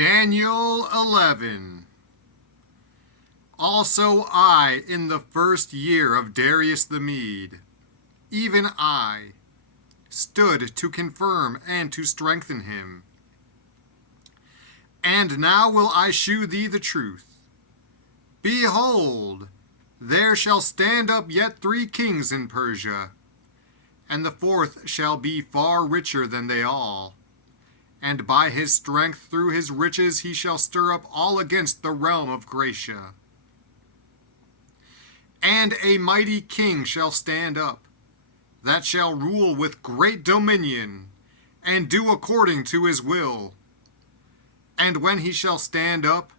Daniel 11. Also I, in the first year of Darius the Mede, even I, stood to confirm and to strengthen him. And now will I shew thee the truth. Behold, there shall stand up yet 3 kings in Persia, and the 4th shall be far richer than they all. And by his strength through his riches he shall stir up all against the realm of Gracia. And a mighty king shall stand up, that shall rule with great dominion, and do according to his will. And when he shall stand up,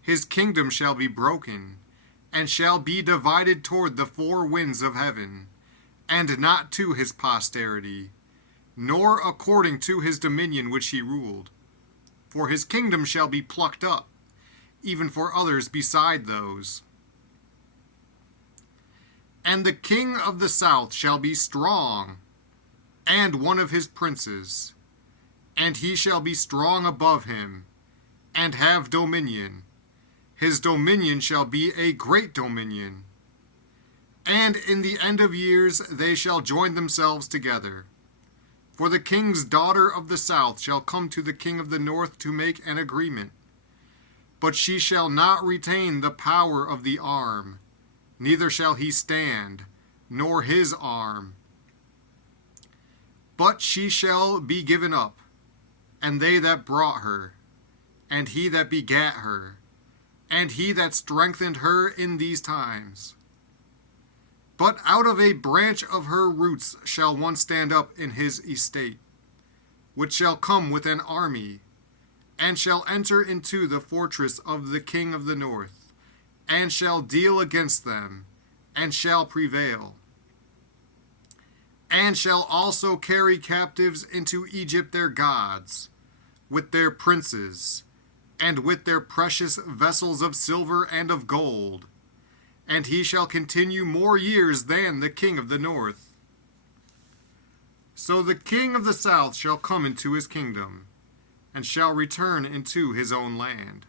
his kingdom shall be broken, and shall be divided toward the 4 winds of heaven, and not to his posterity, nor according to his dominion which he ruled. For his kingdom shall be plucked up, even for others beside those. And the king of the south shall be strong, and one of his princes, and he shall be strong above him, and have dominion. His dominion shall be a great dominion. And in the end of years they shall join themselves together. For the king's daughter of the south shall come to the king of the north to make an agreement. But she shall not retain the power of the arm, neither shall he stand, nor his arm. But she shall be given up, and they that brought her, and he that begat her, and he that strengthened her in these times. But out of a branch of her roots shall one stand up in his estate, which shall come with an army, and shall enter into the fortress of the king of the north, and shall deal against them, and shall prevail. And shall also carry captives into Egypt their gods, with their princes, and with their precious vessels of silver and of gold. And he shall continue more years than the king of the north. So the king of the south shall come into his kingdom, and shall return into his own land.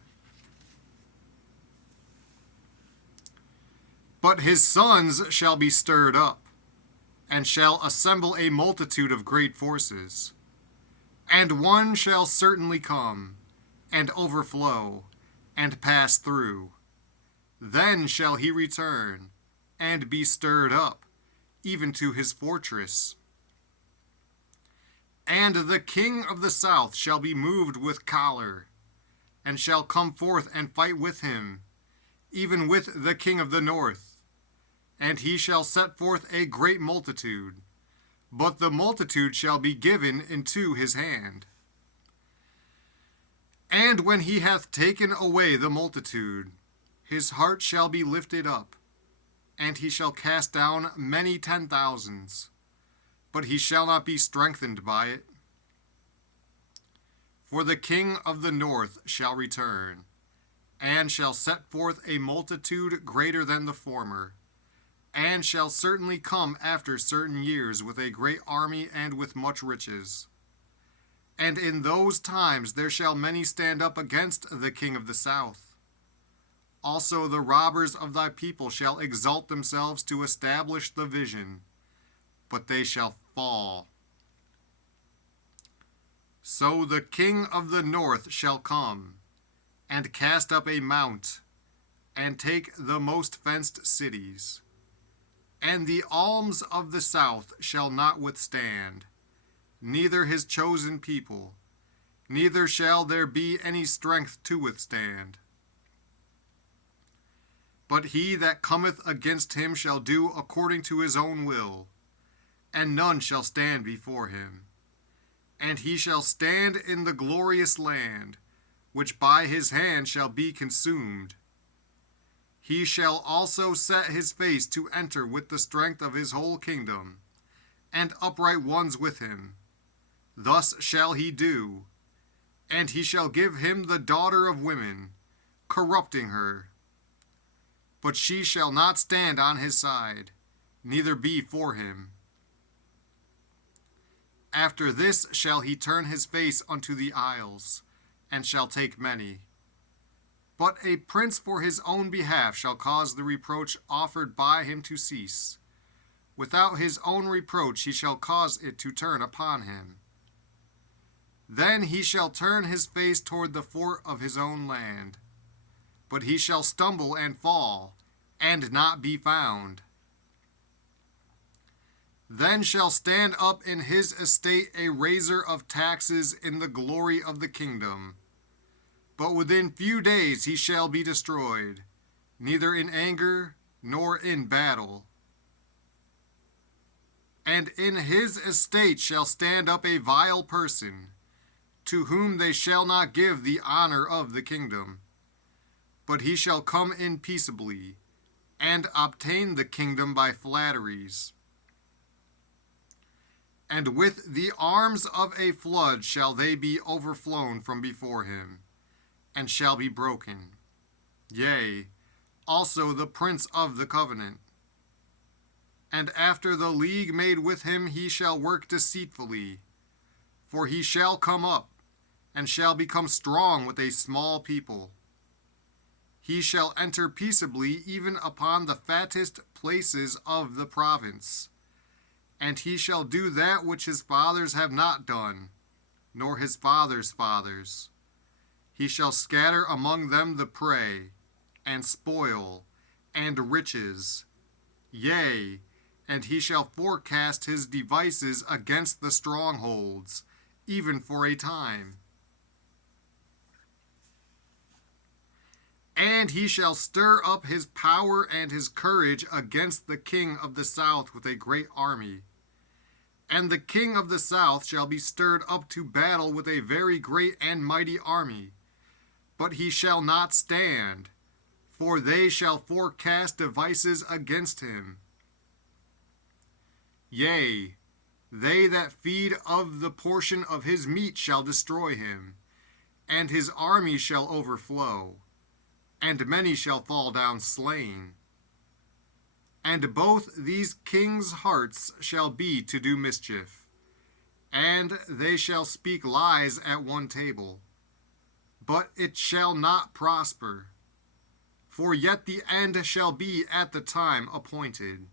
But his sons shall be stirred up, and shall assemble a multitude of great forces. And one shall certainly come, and overflow, and pass through. Then shall he return, and be stirred up, even to his fortress. And the king of the south shall be moved with choler, and shall come forth and fight with him, even with the king of the north. And he shall set forth a great multitude, but the multitude shall be given into his hand. And when he hath taken away the multitude, his heart shall be lifted up, and he shall cast down many 10,000s, but he shall not be strengthened by it. For the king of the north shall return, and shall set forth a multitude greater than the former, and shall certainly come after certain years with a great army and with much riches. And in those times there shall many stand up against the king of the south. Also the robbers of thy people shall exalt themselves to establish the vision, but they shall fall. So the king of the north shall come, and cast up a mount, and take the most fenced cities. And the alms of the south shall not withstand, neither his chosen people, neither shall there be any strength to withstand. But he that cometh against him shall do according to his own will, and none shall stand before him. And he shall stand in the glorious land, which by his hand shall be consumed. He shall also set his face to enter with the strength of his whole kingdom, and upright ones with him. Thus shall he do, and he shall give him the daughter of women, corrupting her. But she shall not stand on his side, neither be for him. After this shall he turn his face unto the isles, and shall take many. But a prince for his own behalf shall cause the reproach offered by him to cease. Without his own reproach he shall cause it to turn upon him. Then he shall turn his face toward the fort of his own land. But he shall stumble and fall, and not be found. Then shall stand up in his estate a raiser of taxes in the glory of the kingdom. But within few days he shall be destroyed, neither in anger nor in battle. And in his estate shall stand up a vile person, to whom they shall not give the honor of the kingdom. But he shall come in peaceably, and obtain the kingdom by flatteries. And with the arms of a flood shall they be overflown from before him, and shall be broken. Yea, also the prince of the covenant. And after the league made with him he shall work deceitfully, for he shall come up, and shall become strong with a small people. He shall enter peaceably even upon the fattest places of the province. And he shall do that which his fathers have not done, nor his fathers' fathers. He shall scatter among them the prey, and spoil, and riches. Yea, and he shall forecast his devices against the strongholds, even for a time. And he shall stir up his power and his courage against the king of the south with a great army. And the king of the south shall be stirred up to battle with a very great and mighty army. But he shall not stand, for they shall forecast devices against him. Yea, they that feed of the portion of his meat shall destroy him, and his army shall overflow, and many shall fall down slain. And both these kings' hearts shall be to do mischief, and they shall speak lies at one table. But it shall not prosper, for yet the end shall be at the time appointed.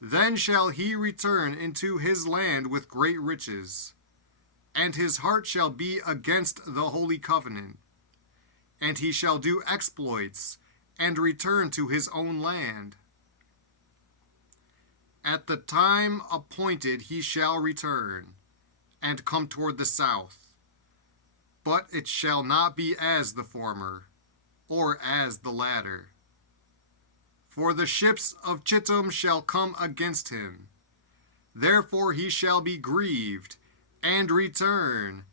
Then shall he return into his land with great riches, and his heart shall be against the holy covenant. And he shall do exploits, and return to his own land. At the time appointed he shall return, and come toward the south. But it shall not be as the former, or as the latter. For the ships of Chittim shall come against him. Therefore he shall be grieved, and return,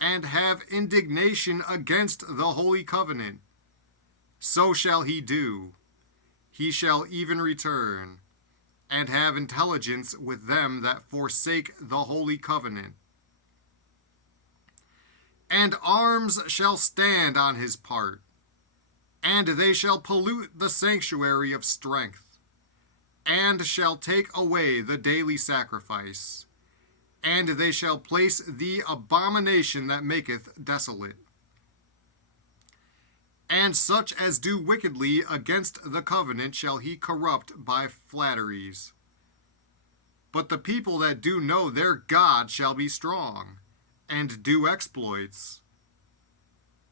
and have indignation against the holy covenant. So shall he do. He shall even return, and have intelligence with them that forsake the holy covenant. And arms shall stand on his part, and they shall pollute the sanctuary of strength, and shall take away the daily sacrifice, and they shall place the abomination that maketh desolate. And such as do wickedly against the covenant shall he corrupt by flatteries. But the people that do know their God shall be strong, and do exploits.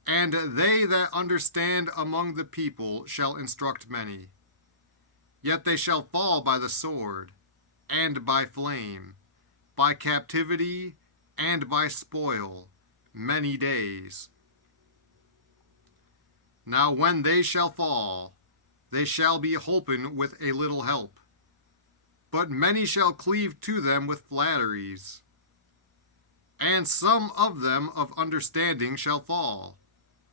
And they that understand among the people shall instruct many. Yet they shall fall by the sword, and by flame, by captivity, and by spoil, many days. Now when they shall fall, they shall be holpen with a little help. But many shall cleave to them with flatteries. And some of them of understanding shall fall,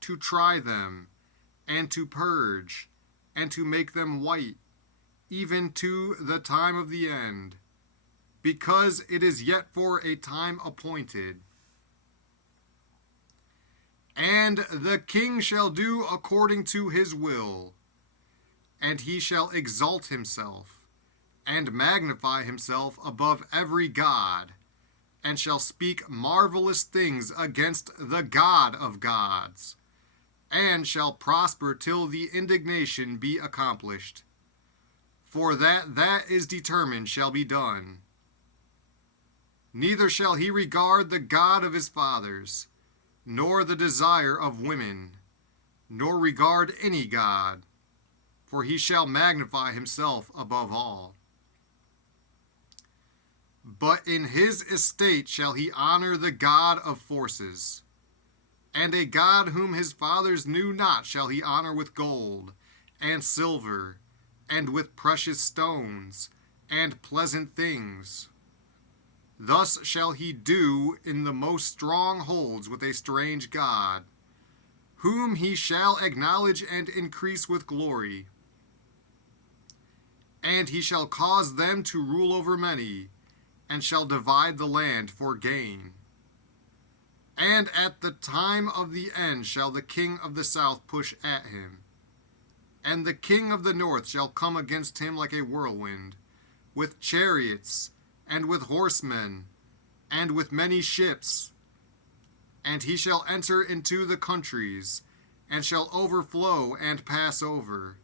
to try them, and to purge, and to make them white, even to the time of the end, because it is yet for a time appointed. And the king shall do according to his will, and he shall exalt himself, and magnify himself above every god, and shall speak marvelous things against the God of gods, and shall prosper till the indignation be accomplished. For that is determined shall be done. Neither shall he regard the God of his fathers, nor the desire of women, nor regard any God, for he shall magnify himself above all. But in his estate shall he honor the God of forces, and a God whom his fathers knew not shall he honor with gold, and silver, and with precious stones, and pleasant things. Thus shall he do in the most strongholds with a strange God, whom he shall acknowledge and increase with glory. And he shall cause them to rule over many, and shall divide the land for gain. And at the time of the end shall the king of the south push at him, and the king of the north shall come against him like a whirlwind, with chariots, and with horsemen, and with many ships. And he shall enter into the countries, and shall overflow and pass over.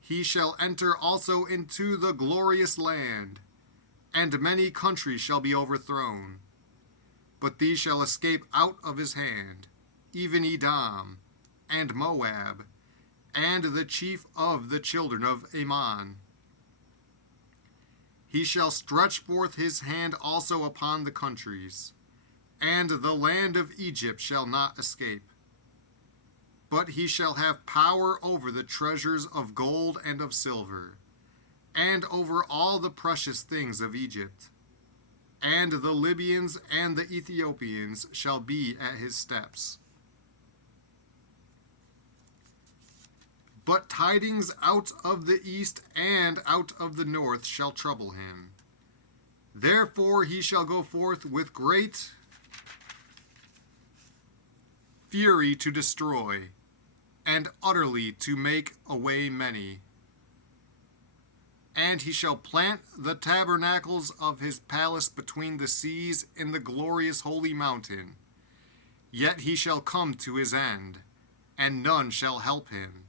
He shall enter also into the glorious land, and many countries shall be overthrown. But these shall escape out of his hand, even Edom, and Moab, and the chief of the children of Ammon. He shall stretch forth his hand also upon the countries, and the land of Egypt shall not escape. But he shall have power over the treasures of gold and of silver, and over all the precious things of Egypt. And the Libyans and the Ethiopians shall be at his steps. But tidings out of the east and out of the north shall trouble him. Therefore he shall go forth with great fury to destroy, and utterly to make away many. And he shall plant the tabernacles of his palace between the seas in the glorious holy mountain. Yet he shall come to his end, and none shall help him.